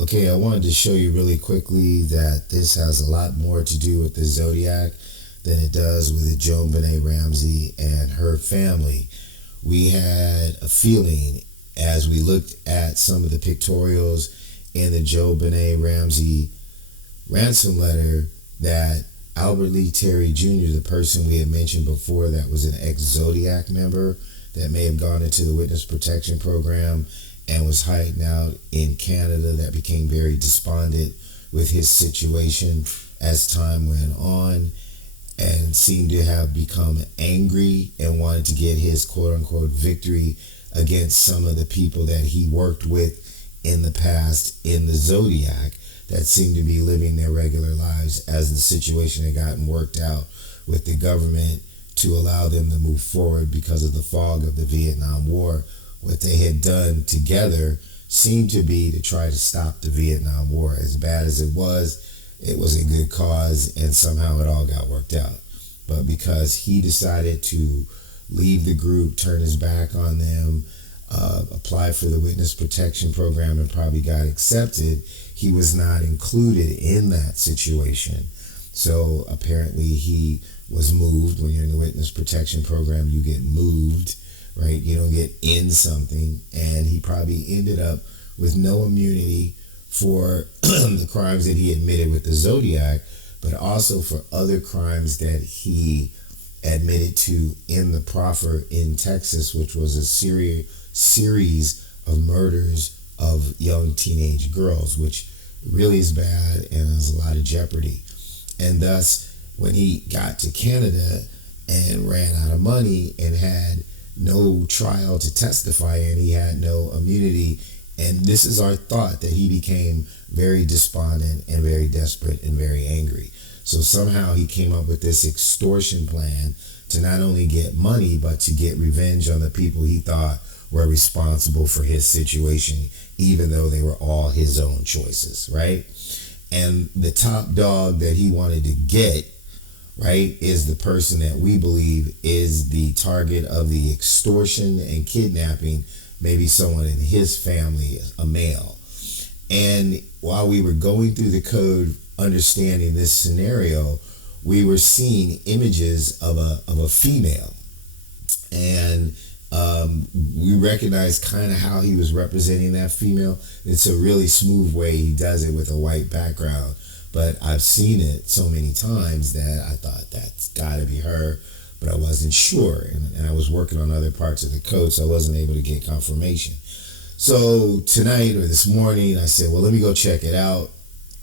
Okay, I wanted to show you really quickly that this has a lot more to do with the Zodiac than it does with the JonBenet Ramsey and her family. We had a feeling as we looked at some of the pictorials in the JonBenet Ramsey ransom letter that Albert Lee Terry Jr., the person we had mentioned before that was an ex-Zodiac member that may have gone into the witness protection program and was hiding out in Canada, that became very despondent with his situation as time went on and seemed to have become angry and wanted to get his quote-unquote victory against some of the people that he worked with in the past in the Zodiac that seemed to be living their regular lives as the situation had gotten worked out with the government to allow them to move forward because of the fog of the Vietnam War. What they had done together seemed to be to try to stop the Vietnam War. As bad as it was a good cause, and somehow it all got worked out. But because he decided to leave the group, turn his back on them, apply for the witness protection program and probably got accepted, he was not included in that situation. So apparently he was moved. When you're in the witness protection program, you get moved, right? You don't get in something. And he probably ended up with no immunity for the crimes that he admitted with the Zodiac, but also for other crimes that he admitted to in the proffer in Texas, which was a series of murders of young teenage girls, which really is bad and has a lot of jeopardy. And thus, when he got to Canada and ran out of money and had no trial to testify in, he had no immunity. And this is our thought, that he became very despondent and very desperate and very angry. So somehow he came up with this extortion plan to not only get money, but to get revenge on the people he thought were responsible for his situation, even though they were all his own choices, right? And the top dog that he wanted to get, right, is the person that we believe is the target of the extortion and kidnapping, maybe someone in his family, a male. And while we were going through the code, understanding this scenario, we were seeing images of a female. And we recognized kind of how he was representing that female. It's a really smooth way he does it with a white background. But I've seen it so many times that I thought that's got to be her, but I wasn't sure. And I was working on other parts of the code, so I wasn't able to get confirmation. So tonight or this morning, I said, well, let me go check it out.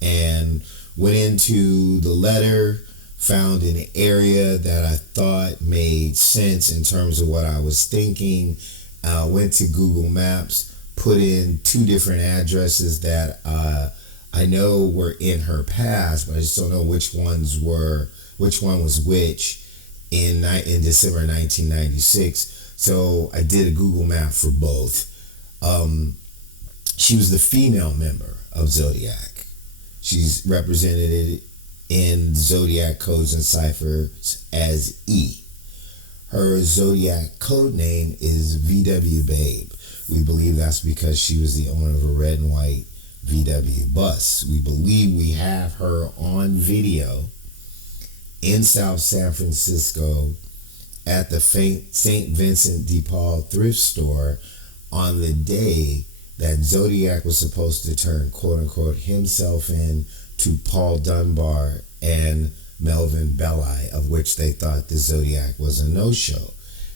And went into the letter, found an area that I thought made sense in terms of what I was thinking. Went to Google Maps, put in two different addresses that I know were in her past, but I just don't know which one was which in December 1996. So I did a Google map for both. She was the female member of Zodiac. She's represented in Zodiac codes and ciphers as E. Her Zodiac code name is VWBABE. We believe that's because she was the owner of a red and white VW bus. We believe we have her on video in South San Francisco at the St. Vincent de Paul thrift store on the day that Zodiac was supposed to turn, quote unquote, himself in to Paul Dunbar and Melvin Belli, of which they thought the Zodiac was a no-show.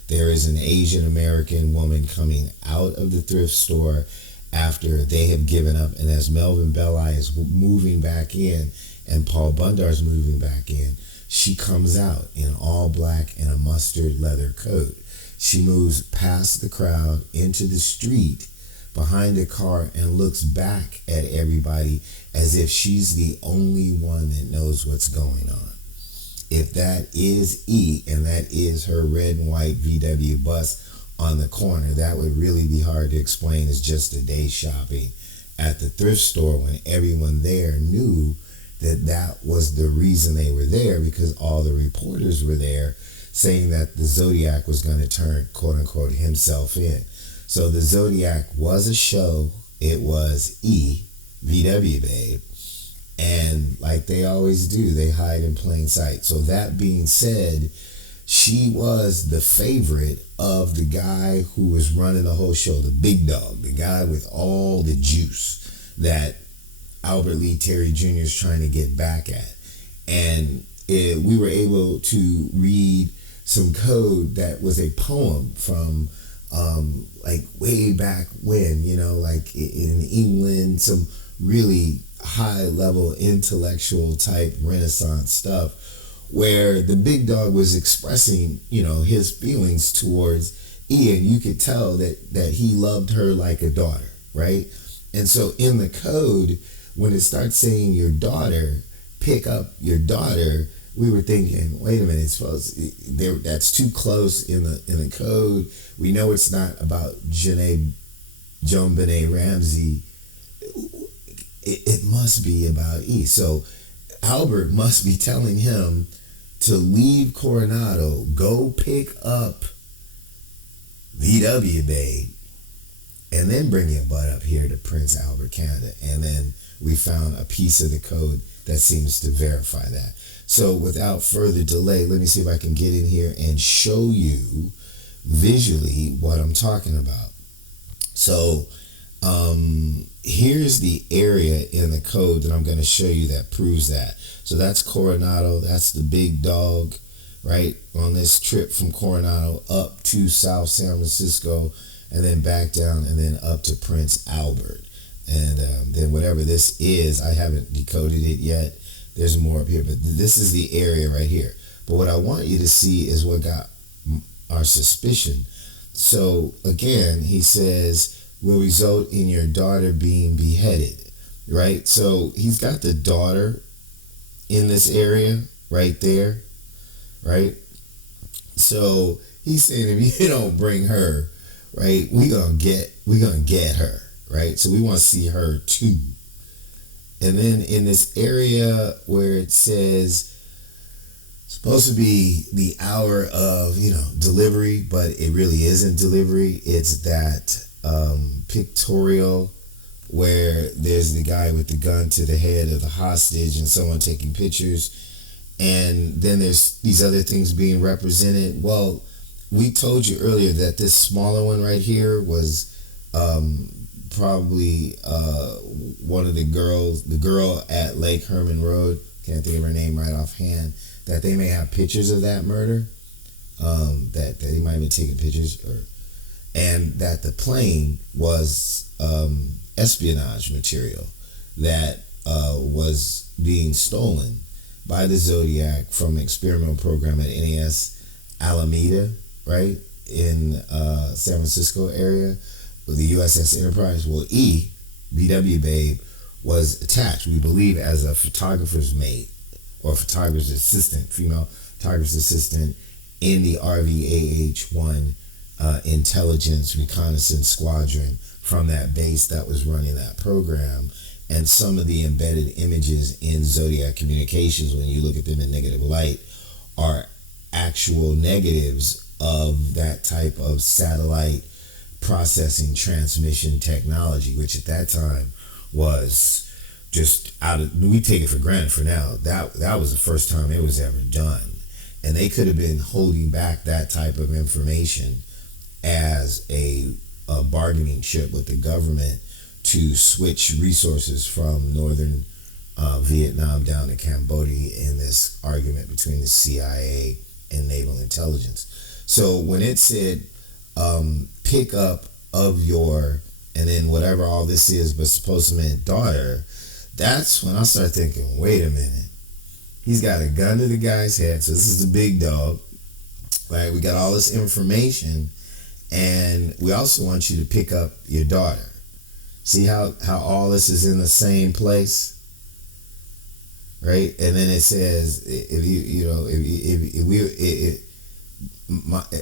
There is an Asian American woman coming out of the thrift store after they have given up, and as Melvin Belli is moving back in and Paul Bundar is moving back in, she comes out in all black and a mustard leather coat. She moves past the crowd into the street behind a car and looks back at everybody as if she's the only one that knows what's going on. If that is E and that is her red and white VW bus on the corner, that would really be hard to explain as just a day shopping at the thrift store when everyone there knew that that was the reason they were there, because all the reporters were there saying that the Zodiac was going to turn, quote unquote, himself in. So the Zodiac was a show. It was E. VWBABE. And like they always do, they hide in plain sight. So that being said, she was the favorite of the guy who was running the whole show, the big dog, the guy with all the juice that Albert Lee Terry Jr. is trying to get back at. And we were able to read some code that was a poem from like way back when, like in England, some really high level intellectual type Renaissance stuff, where the big dog was expressing, his feelings towards Ian. You could tell that he loved her like a daughter, right? And so in the code, when it starts saying your daughter, pick up your daughter, we were thinking, wait a minute, that's too close in the code. We know it's not about JonBenet Ramsey. It must be about E. So Albert must be telling him to leave Coronado, go pick up VWBABE, and then bring your butt up here to Prince Albert, Canada. And then we found a piece of the code that seems to verify that. So without further delay, let me see if I can get in here and show you visually what I'm talking about. So here's the area in the code that I'm going to show you that proves that. So that's Coronado. That's the big dog, right, on this trip from Coronado up to South San Francisco, and then back down, and then up to Prince Albert. And then whatever this is, I haven't decoded it yet. There's more up here, but this is the area right here. But what I want you to see is what got our suspicion. So again, he says, will result in your daughter being beheaded, right? So he's got the daughter in this area right there, right? So he's saying, if you don't bring her, right, we're gonna get her, right? So we want to see her too. And then in this area where it says supposed to be the hour of delivery, but it really isn't delivery. It's that pictorial where there's the guy with the gun to the head of the hostage and someone taking pictures, and then there's these other things being represented. Well, we told you earlier that this smaller one right here was probably one of the girl at Lake Herman Road, can't think of her name right offhand, that they may have pictures of that murder, that he might have been taking pictures, and that the plane was espionage material that was being stolen by the Zodiac from an experimental program at NAS Alameda, right, in San Francisco area, with the USS Enterprise. Well, VWBABE, was attached, we believe, as a photographer's mate or photographer's assistant, female photographer's assistant in the RVAH-1 intelligence reconnaissance squadron from that base that was running that program. And some of the embedded images in Zodiac communications, when you look at them in negative light, are actual negatives of that type of satellite processing transmission technology, which at that time was just we take it for granted for now. That was the first time it was ever done. And they could have been holding back that type of information as a bargaining chip with the government to switch resources from northern Vietnam down to Cambodia in this argument between the CIA and naval intelligence. So when it said pick up of your, and then whatever all this is, but supposed to mean daughter, that's when I start thinking, wait a minute. He's got a gun to the guy's head, so this is the big dog, right? We got all this information, and we also want you to pick up your daughter. See how all this is in the same place, right? And then it says,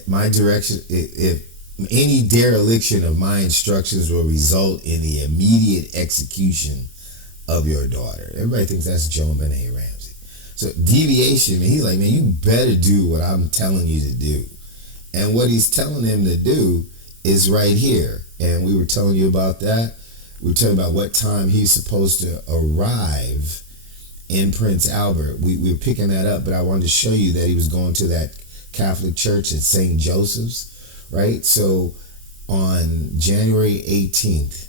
my direction, if any dereliction of my instructions will result in the immediate execution of your daughter. Everybody thinks that's JonBenet Ramsey. So deviation, he's like, man, you better do what I'm telling you to do. And what he's telling him to do is right here. And we were telling you about that. we're talking about what time he's supposed to arrive in Prince Albert. We're picking that up, but I wanted to show you that he was going to that Catholic church at St. Joseph's, right? So on January 18th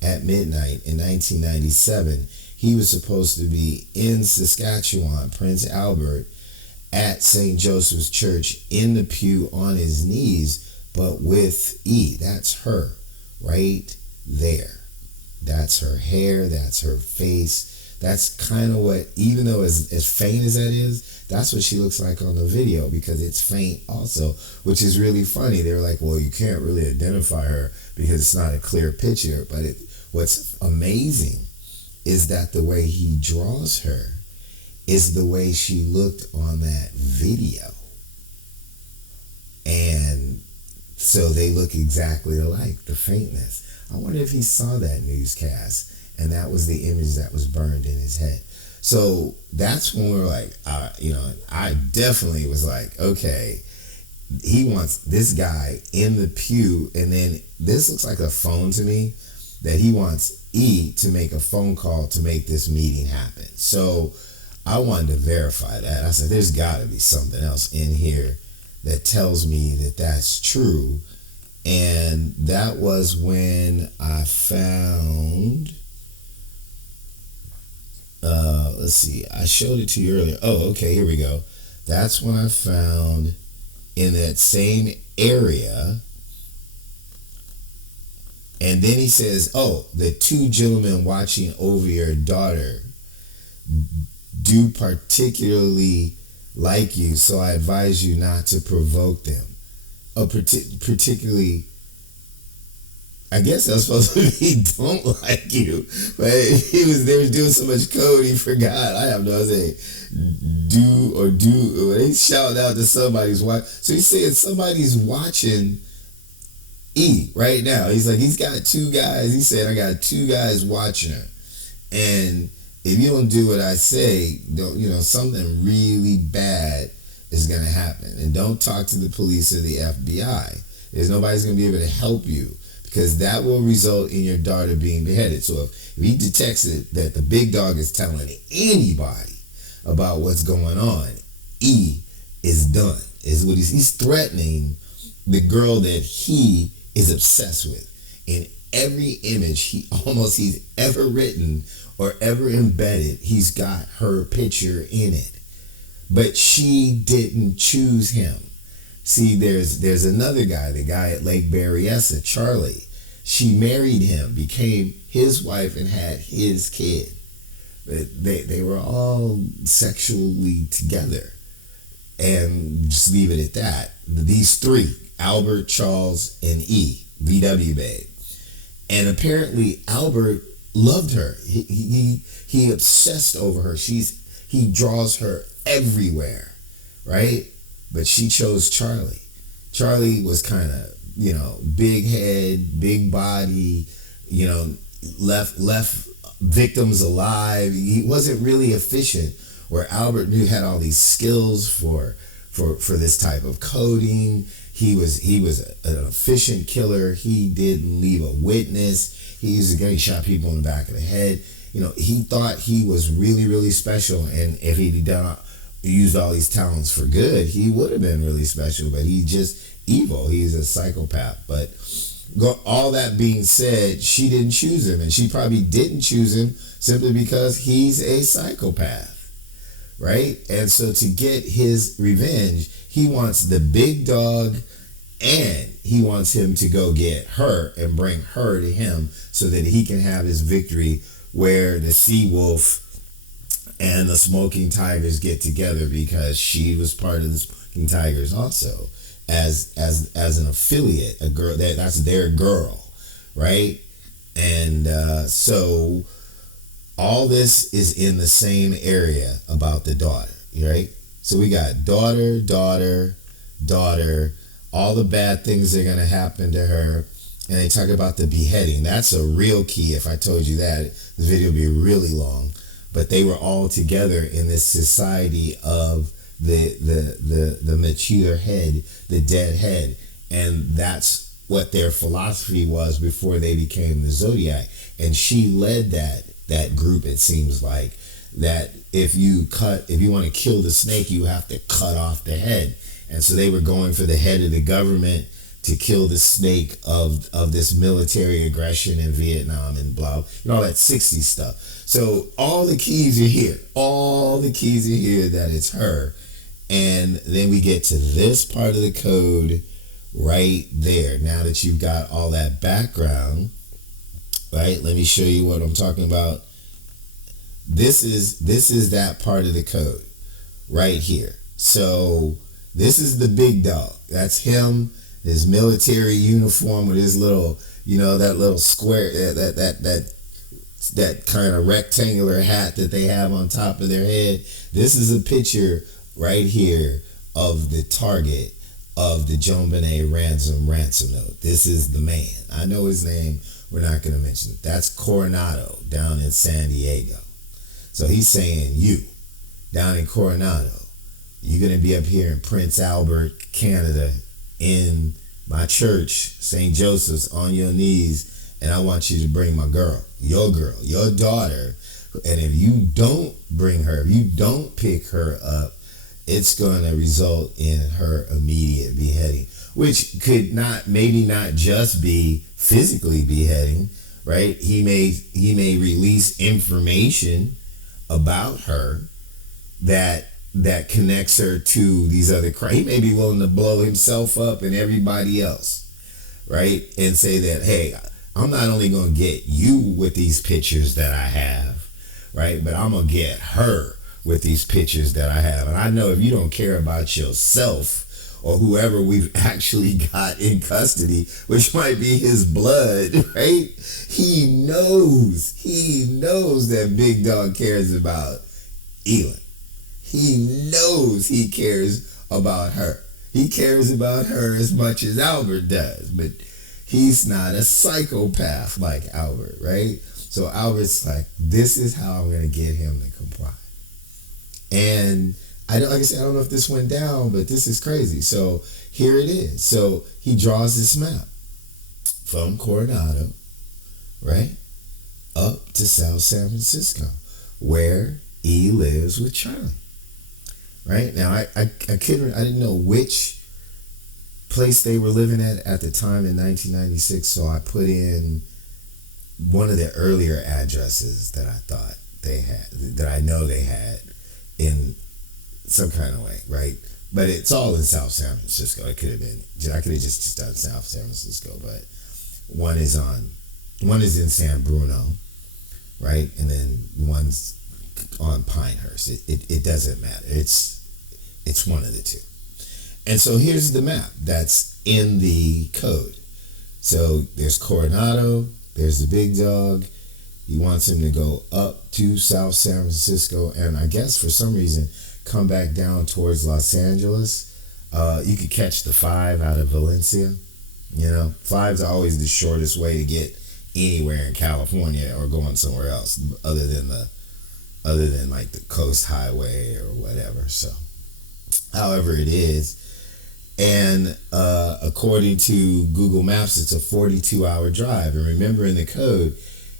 at midnight in 1997, he was supposed to be in Saskatchewan, Prince Albert, at St. Joseph's Church in the pew on his knees, but with E. That's her right there. That's her hair. That's her face. That's kind of what, even though as faint as that is, that's what she looks like on the video, because it's faint also, which is really funny. They were like, well, you can't really identify her because it's not a clear picture. But what's amazing is that the way he draws her is the way she looked on that video. And so they look exactly alike, the faintness. I wonder if he saw that newscast and that was the image that was burned in his head. So that's when we were like, I definitely was like, okay, he wants this guy in the pew, and then this looks like a phone to me, that he wants E to make a phone call to make this meeting happen. So I wanted to verify that. I said, there's got to be something else in here that tells me that that's true. And that was when I found, let's see, I showed it to you earlier. Oh, okay, here we go. That's when I found in that same area. And then he says, oh, the two gentlemen watching over your daughter do particularly like you, so I advise you not to provoke them. Particularly, I guess that's supposed to be don't like you, but they were doing so much code he forgot. I have no idea. They shouted out to somebody's watch. So he's saying somebody's watching E right now. He's like, he's got two guys. He said, I got two guys watching her, and if you don't do what I say, something really bad is going to happen. And don't talk to the police or the FBI. There's nobody's going to be able to help you, because that will result in your daughter being beheaded. So if he detects it, that the big dog is telling anybody about what's going on, E is done. Is what he's threatening the girl that he is obsessed with. In every image he's ever written or ever embedded, he's got her picture in it. But she didn't choose him. See, there's another guy, the guy at Lake Berryessa, Charlie. She married him, became his wife, and had his kid. But they were all sexually together. And just leave it at that. These three, Albert, Charles, and E, VWBABE. And apparently Albert loved her. He obsessed over her. He draws her everywhere, right? But she chose Charlie. Charlie was kind of, big head, big body, left victims alive. He wasn't really efficient, where Albert had all these skills for this type of coding. He was an efficient killer. He didn't leave a witness. He shot people in the back of the head. He thought he was really, really special, and if he'd used all these talents for good, he would have been really special. But he's just evil. He's a psychopath. But all that being said, she didn't choose him, and she probably didn't choose him simply because he's a psychopath, right? And so to get his revenge, he wants the big dog, and he wants him to go get her and bring her to him so that he can have his victory, where the sea wolf and the smoking tigers get together, because she was part of the smoking tigers also as an affiliate, a girl that's their girl, right? And so all this is in the same area about the daughter, right? So we got daughter, all the bad things that are going to happen to her. And they talk about the beheading. That's a real key. If I told you that, this video would be really long. But they were all together in this society of the mature head, the dead head. And that's what their philosophy was before they became the Zodiac. And she led that group, it seems like, that if you want to kill the snake, you have to cut off the head. And so they were going for the head of the government to kill the snake of this military aggression in Vietnam and blah, all that 60s stuff. So all the keys are here. All the keys are here that it's her. And then we get to this part of the code right there. Now that you've got all that background, right? Let me show you what I'm talking about. This is that part of the code right here. So this is the big dog. That's him, his military uniform with his little, that little square, that kind of rectangular hat that they have on top of their head. This is a picture right here of the target of the JonBenet Ransom Note. This is the man. I know his name. We're not going to mention it. That's Coronado down in San Diego. So he's saying, you down in Coronado, you're going to be up here in Prince Albert, Canada, in my church, St. Joseph's, on your knees, and I want you to bring my girl, your daughter. And if you don't bring her, if you don't pick her up, it's going to result in her immediate beheading, which could maybe not just be physically beheading, right? He may release information about her that connects her to these other crimes. He may be willing to blow himself up and everybody else, right? And say that, hey, I'm not only going to get you with these pictures that I have, right? But I'm going to get her with these pictures that I have. And I know if you don't care about yourself or whoever we've actually got in custody, which might be his blood, right? He knows that Big Dog cares about Elin. He knows he cares about her. He cares about her as much as Albert does, but he's not a psychopath like Albert, right? So Albert's like, this is how I'm going to get him to comply. And like I said, I don't know if this went down, but this is crazy. So here it is. So he draws this map from Coronado, right, up to South San Francisco, where E lives with Charlie. Right now, I didn't know which place they were living at the time in 1996, so I put in one of the earlier addresses that I thought they had, that I know they had in some kind of way, right? But it's all in South San Francisco. I could have just done South San Francisco, but one is in San Bruno, right? And then one's on Pinehurst. It doesn't matter. It's one of the two. And so here's the map that's in the code. So there's Coronado, there's the Big Dog. He wants him to go up to South San Francisco and I guess for some reason come back down towards Los Angeles. You could catch the 5 out of Valencia. 5's always the shortest way to get anywhere in California or going somewhere else other than like the Coast Highway or whatever. So however it is. And according to Google Maps, it's a 42-hour drive. And remember in the code,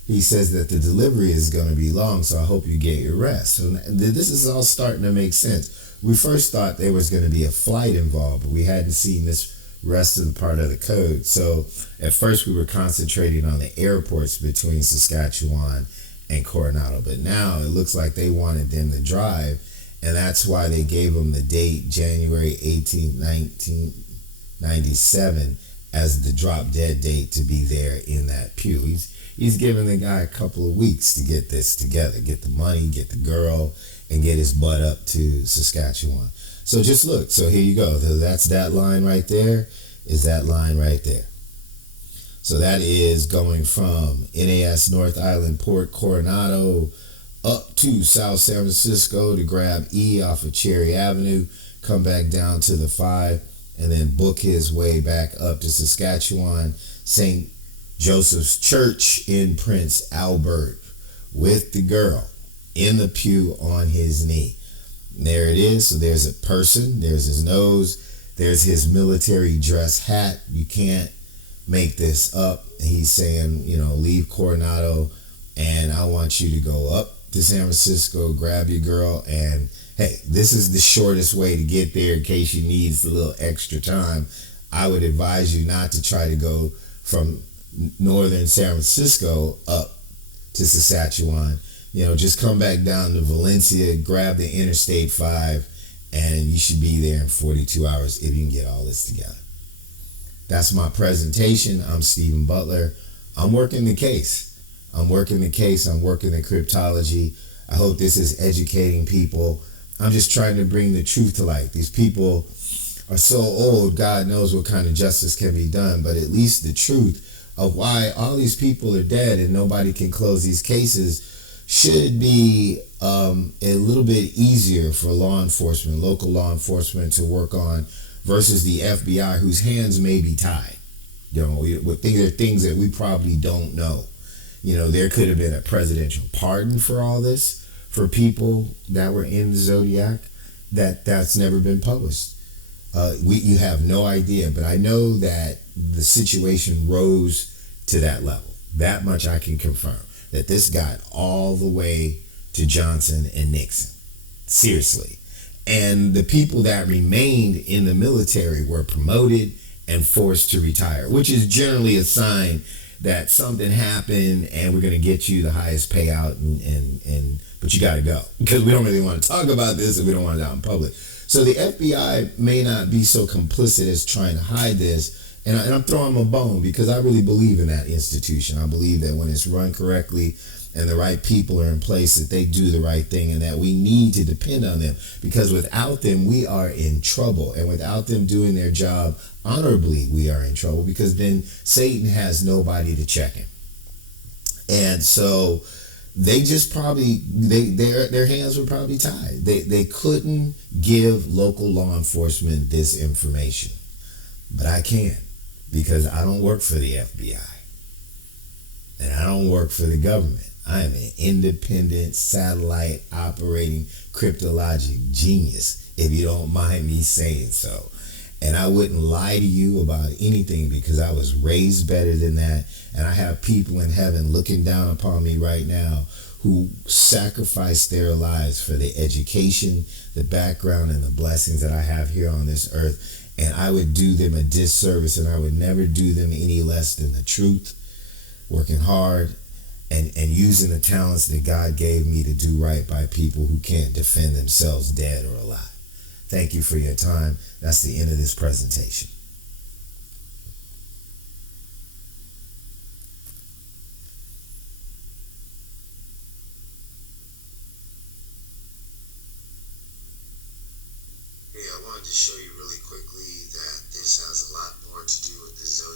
he says that the delivery is going to be long, so I hope you get your rest. So this is all starting to make sense. We first thought there was going to be a flight involved, but we hadn't seen this rest of the part of the code. So at first we were concentrating on the airports between Saskatchewan and Coronado, but now it looks like they wanted them to drive, and that's why they gave them the date January 18, 1997 as the drop dead date to be there in that pew. He's giving the guy a couple of weeks to get this together, get the money, get the girl, and get his butt up to Saskatchewan. So just look. So here you go. That's that line right there. Is that line right there. So that is going from NAS North Island Port Coronado up to South San Francisco to grab E off of Cherry Avenue, come back down to the 5, and then book his way back up to Saskatchewan, St. Joseph's Church in Prince Albert with the girl in the pew on his knee. And there it is. So there's a person, there's his nose, there's his military dress hat. You can't make this up. And he's saying, leave Coronado and I want you to go up to San Francisco, grab your girl, and hey, this is the shortest way to get there in case you need a little extra time. I would advise you not to try to go from northern San Francisco up to Saskatchewan. Just come back down to Valencia, grab the Interstate 5, and you should be there in 42 hours if you can get all this together. That's my presentation. I'm Stephen Butler. I'm working the case. I'm working the cryptology. I hope this is educating people. I'm just trying to bring the truth to light. These people are so old, God knows what kind of justice can be done, but at least the truth of why all these people are dead and nobody can close these cases should be a little bit easier for law enforcement, local law enforcement to work on versus the FBI, whose hands may be tied. There are things that we probably don't know. There could have been a presidential pardon for all this, for people that were in the Zodiac, that's never been published. You have no idea, but I know that the situation rose to that level. That much I can confirm, that this got all the way to Johnson and Nixon. Seriously. And the people that remained in the military were promoted and forced to retire, which is generally a sign that something happened and we're going to get you the highest payout, but you got to go, because we don't really want to talk about this and we don't want it out in public. So the FBI may not be so complicit as trying to hide this, and I'm throwing them a bone because I really believe in that institution. I believe that when it's run correctly and the right people are in place, that they do the right thing, and that we need to depend on them, because without them we are in trouble, and without them doing their job honorably we are in trouble, because then Satan has nobody to check him. And so they just probably their hands were probably tied. They couldn't give local law enforcement this information, but I can, because I don't work for the FBI and I don't work for the government. I am an independent satellite operating cryptologic genius, if you don't mind me saying so. And I wouldn't lie to you about anything, because I was raised better than that. And I have people in heaven looking down upon me right now who sacrificed their lives for the education, the background, and the blessings that I have here on this earth. And I would do them a disservice, and I would never do them any less than the truth, working hard, and using the talents that God gave me to do right by people who can't defend themselves, dead or alive. Thank you for your time. That's the end of this presentation. Hey, I wanted to show you really quickly that this has a lot more to do with the Zodiac